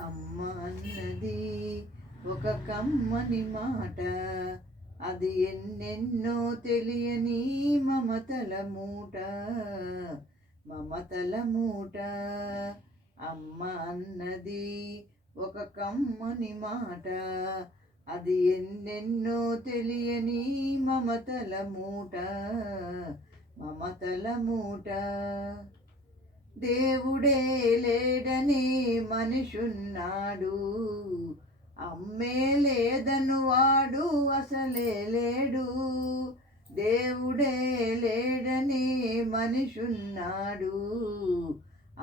అమ్మ అన్నది ఒక కమ్మని మాట, అది ఎన్నెన్నో తెలియని మమతల మూట, మమతల మూట. అమ్మ అన్నది ఒక కమ్మని మాట, అది ఎన్నెన్నో తెలియని మమతల మూట, మమతల మూట. దేవుడే లేడని మనిషున్నాడు, అమ్మే లేదను వాడు అసలే లేడు. దేవుడే లేడని మనిషున్నాడు,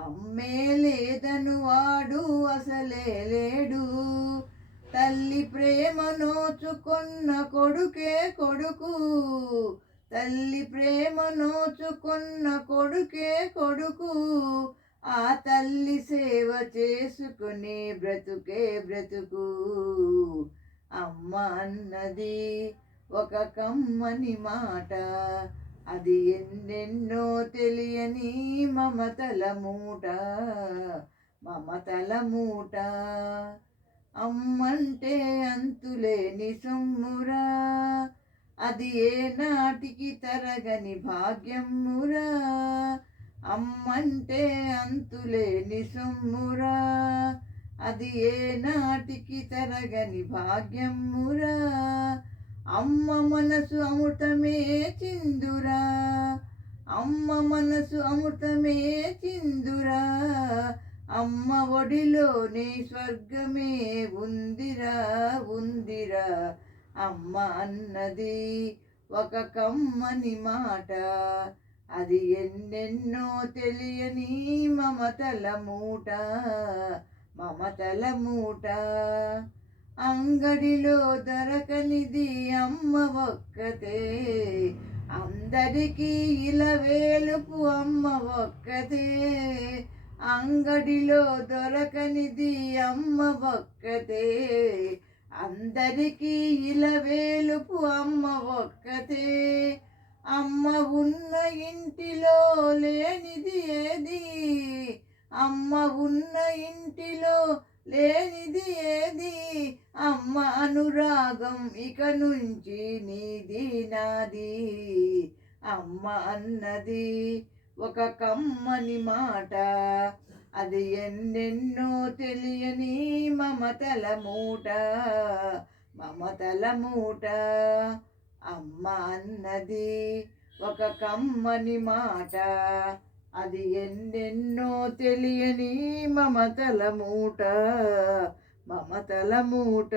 అమ్మే లేదను వాడు అసలే లేడు. తల్లి ప్రేమ నోచుకున్న కొడుకే కొడుకు, తల్లి ప్రేమ నోచుకున్న కొడుకే కొడుకు. ఆ తల్లి సేవ చేసుకుని బ్రతుకే బ్రతుకు. అమ్మ అన్నది ఒక కమ్మని మాట, అది ఎన్నెన్నో తెలియని మమతల మూట, మమతల మూట. అమ్మంటే అంతులేని సొమ్మురా, అది ఏ నాటికి తరగని భాగ్యమురా. అమ్మంటే అంతులేని సొమ్మురా, అది ఏ నాటికి తరగని భాగ్యమురా. అమ్మ మనసు అమృతమే చిందురా, అమ్మ మనసు అమృతమే చిందురా. అమ్మ ఒడిలోనే స్వర్గమే ఉందిరా, ఉందిరా. అమ్మ అన్నది ఒక కమ్మని మాట, అది ఎన్నెన్నో తెలియని మమతల మూట, మమతల మూట. అంగడిలో దొరకనిది అమ్మ ఒక్కతే, అందరికీ ఇలవేలుపు అమ్మ ఒక్కతే. అంగడిలో దొరకనిది అమ్మ ఒక్కతే, అందరికీ ఇలవేలుపు అమ్మ ఒక్కతే. అమ్మ ఉన్న ఇంటిలో లేనిది ఏది, అమ్మ ఉన్న ఇంటిలో లేనిది ఏది. అమ్మ అనురాగం ఇక నుంచి నీది నాది. అమ్మ అన్నది ఒక కమ్మని మాట, అది ఎన్నెన్నో తెలియని మమతల మూట, మమతల మూట. అమ్మ అన్నది ఒక కమ్మని మాట, అది ఎన్నెన్నో తెలియని మమతల మూట, మమతల మూట.